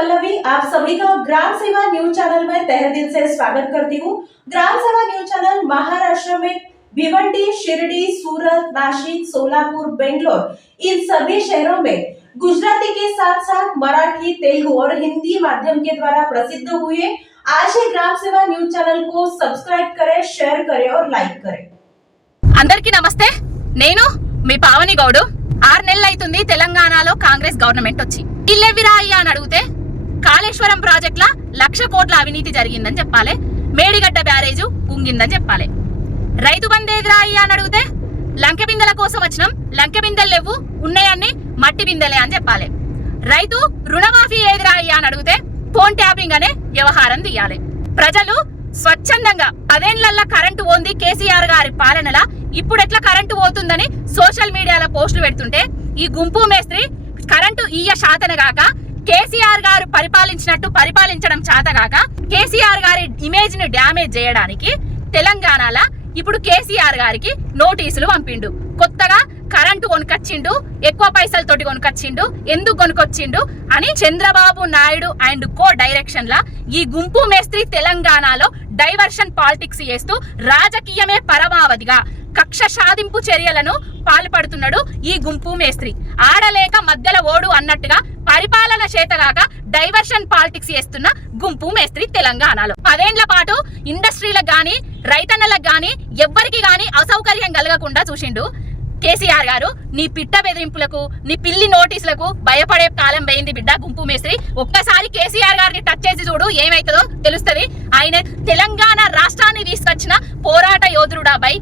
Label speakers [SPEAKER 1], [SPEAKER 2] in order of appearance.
[SPEAKER 1] पल्लवी आप सभी का ग्राम सेवा न्यूज चैनल में तहे दिल से स्वागत करती हूँ ग्राम सेवा न्यूज चैनल महाराष्ट्र में भिवंडी शिरडी सूरत नासिक सोलापुर बेंगलोर इन सभी शहरों में गुजराती के साथ साथ मराठी तेलुगु और हिंदी माध्यम के द्वारा प्रसिद्ध हुए आज ही ग्राम सेवा न्यूज चैनल को सब्सक्राइब करें शेयर करें और लाइक करें
[SPEAKER 2] అందరికీ నమస్తే నేను మీ పావని గౌడు ఆరు నెలలు అవుతుంది తెలంగాణలో కాంగ్రెస్ గవర్నమెంట్ వచ్చి ఇల్లెవిరా అయ్యా అని అడిగితే కాళేశ్వరం ప్రాజెక్టుల లక్ష కోట్ల అవినీతి జరిగిందని చెప్పాలి. మేడిగడ్డ బ్యారేజు కుంగిందని చెప్పాలి. రైతు బందేదిరా అయ్యా అని అడిగితే లంకె బిందెల కోసం వచ్చినాం లంకె బిందెలు లేవు ఉన్నాయన్ని మట్టి బిందెలే అని చెప్పాలి. రైతు రుణమాఫీ ఏదిరా అయ్యా అని అడిగితే ఫోన్ ట్యాపింగ్ అనే వ్యవహారం తీయాలి. ప్రజలు స్వచ్ఛందంగా పదేళ్ళల్లా కరెంటు పోంది కేసీఆర్ గారి పాలనలా ఇప్పుడు ఎట్లా కరెంటు పోతుందని సోషల్ మీడియాలో పోస్టులు పెడుతుంటే ఈ గుంపు మేస్త్రి కరెంటు ఈయ శాతన గాక కేసీఆర్ గారు పరిపాలించినట్టు పరిపాలించడం చేతగాక కేసీఆర్ గారి ఇమేజ్ని డ్యామేజ్ చేయడానికి తెలంగాణల ఇప్పుడు కేసీఆర్ గారికి నోటీసులు పంపిండు. కొత్తగా కరెంటు కొనుకొచ్చిండు ఎక్కువ పైసలతోటి కొనుకొచ్చిండు ఎందుకు కొనుకొచ్చిండు అని Chandrababu Naidu and co direction లా ఈ గుంపు మేస్త్రి తెలంగాణలో డైవర్షన్ పాలిటిక్స్ చేస్తూ రాజకీయమే పరమావధిగా కక్ష సాధింపు చర్యలను పాల్పడుతున్నాడు ఈ గుంపు మేస్త్రి. ఆడలేక మధ్యలో ఓడు అన్నట్టుగా పరిపాలన చేతగాక డైవర్షన్ పాలిటిక్స్ చేస్తున్న గుంపు మేస్త్రి తెలంగాణలో. పదేండ్ల పాటు ఇండస్ట్రీలకు గాని రైతన్నలకు గాని ఎవ్వరికి గాని అసౌకర్యం కలగకుండా చూసిండు కేసీఆర్ గారు. నీ పిట్ట బెదిరింపులకు నీ పిల్లి నోటీసులకు భయపడే కాలం పోయింది బిడ్డ గుంపు మేస్త్రి. ఒక్కసారి కేసీఆర్ గారిని టచ్ చేసి చూడు ఏమైతుందో తెలుస్తుంది. ఆయన తెలంగాణ రాష్ట్రాన్ని తీసుకొచ్చిన పోరాట యోధుడా బై